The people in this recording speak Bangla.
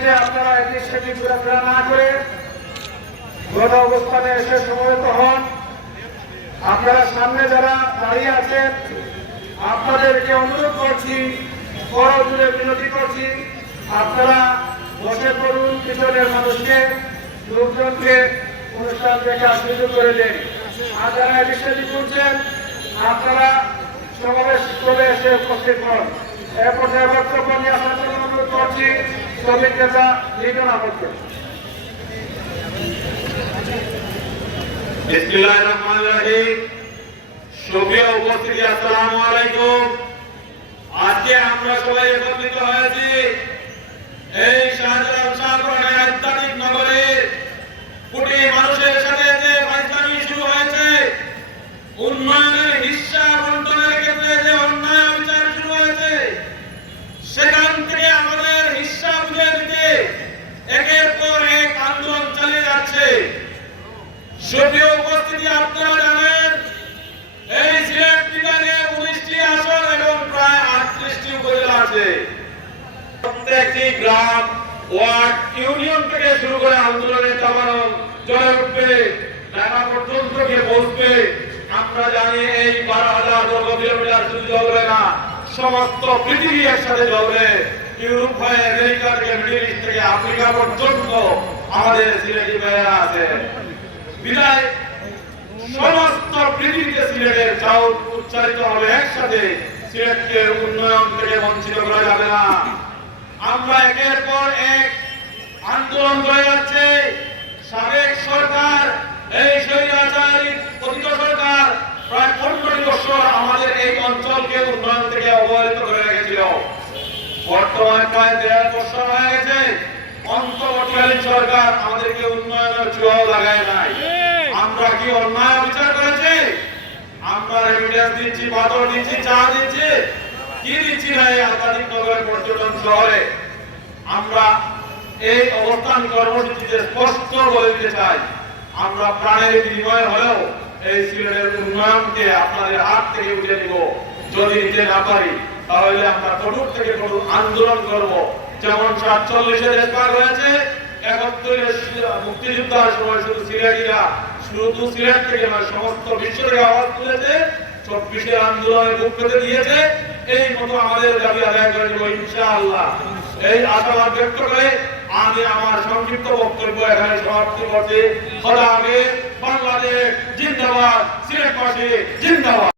বলছে আপনারা এটি সেটি ঘোরাফেরা না করে গণ অবস্থানে এসে সমবেত হন। আপনারা সামনে যারা দাঁড়িয়ে আছেন আপনাদেরকে অনুরোধ করছি, করজোড়ে বিনতি করছি, আপনারা বসে পড়ুন, পিছনের মানুষকে লোকজনকে অনুষ্ঠান দেখার সুযোগ করে দেন। আর যারা এটি সেটি করছেন আপনারা সমাবেশ করে এসে উপস্থিত হন। এ পর্যায়ে বক্তব্য নিয়ে আসার জন্য অনুরোধ করছি শ্রমিক নেতা লিটন আহমদকে। বিসমিল্লাহির রহমানির রহিম। সুপ্রিয় উপস্থিতি, আসসালামু আলাইকুম। আজকে আমরা সবাই একত্রিত হয়েছি এই শাহজালাল শাহপুরের আধ্যাত্মিক নগরে কোটি মানুষের সাথে যে ফাইজলামি শুরু হয়েছে, উন্নয়নের হিস্সা বন্টনের ক্ষেত্রে যে অন্যায় বিচার শুরু হয়েছে, সেখান থেকে আমাদের হিস্সা বুঝে দিতে একের পর এক আন্দোলন চালিয়ে যাচ্ছে। সুপ্রিয় উপস্থিতি, আপনারা জানেন এই সিলেট বিভাগে 19টি আসন এবং প্রায় 38টি উপজেলা আছে। প্রত্যেকটি গ্রাম, ওয়ার্ড, ইউনিয়ন থেকে শুরু করে আন্দোলনের দাবানল জ্বলে উঠবে, ঢাকা পর্যন্ত গিয়ে পৌঁছবে। আমরা জানি এই 12,000 বর্গ কিলোমিটার শুধু জ্বলবে না, সমস্ত পৃথিবী একসাথে জ্বলবে। ইউরোপ হয়ে আমেরিকা থেকে মিডল ইস্ট থেকে আফ্রিকা পর্যন্ত আমাদের সিলেটি ভাইয়েরা আছে। বিদায় সমস্ত পৃথিবীতে সিলেটের চাউল উচ্চারিত হবে একসাথে। সিলেটকে উন্নয়ন থেকে বঞ্চিত করা যাবে না। আমরা একের পর এক আন্দোলন করে যাচ্ছে। সাবেক সরকার, এই স্বৈরাচারী পতিত সরকার প্রায় 15 বছর আমাদের এই অঞ্চলকে উন্নয়ন থেকে অবহেলিত করে রেখেছিল। বর্তমানে প্রায় 1.5 বছর হয়ে গেছে, অন্তর্বর্তীকালীন সরকার আমাদেরকে উন্নয়নের ছোঁয়াও লাগায় নাই। আমরা কি অন্যায় বিচার করেছি? আমরা রেমিটেন্স দিচ্ছি, পাথর দিচ্ছি, চা দিচ্ছি, কি দিচ্ছি না এই আধ্যাত্মিক নগরের পর্যটন শহরে? আমরা এই অবস্থান কর্মসূচিতে স্পষ্ট বলে দিতে চাই, আমরা প্রাণের বিনিময় হলেও এই সিলেটের উন্নয়নকে আপনাদের হাত থেকে উঠে দিব। যদি নিতে না পারি তাহলে আমরা কঠোর থেকে কঠোর আন্দোলন করব। যেমন 47-এর রেকর্ড হয়েছে, 71-এর মুক্তিযুদ্ধের সময় শুধু সিলেটিরা, শুধু সিলেট থেকে নয় সমস্ত বিশ্ব থেকে আওয়াজ তুলেছে, 24-এর আন্দোলনে বুক পেতে দিয়েছে। এই মতো আমাদের দাবি আদায় করে দেব ইনশাআল্লাহ। এই আশাবাদ ব্যক্ত করে আমি আমার সংক্ষিপ্ত বক্তব্য এখানে সমাপ্তি করছি। খোদা হাফেজ। বাংলাদেশ জিন্দাবাদ, সিলেটবাসী জিন্দাবাদ।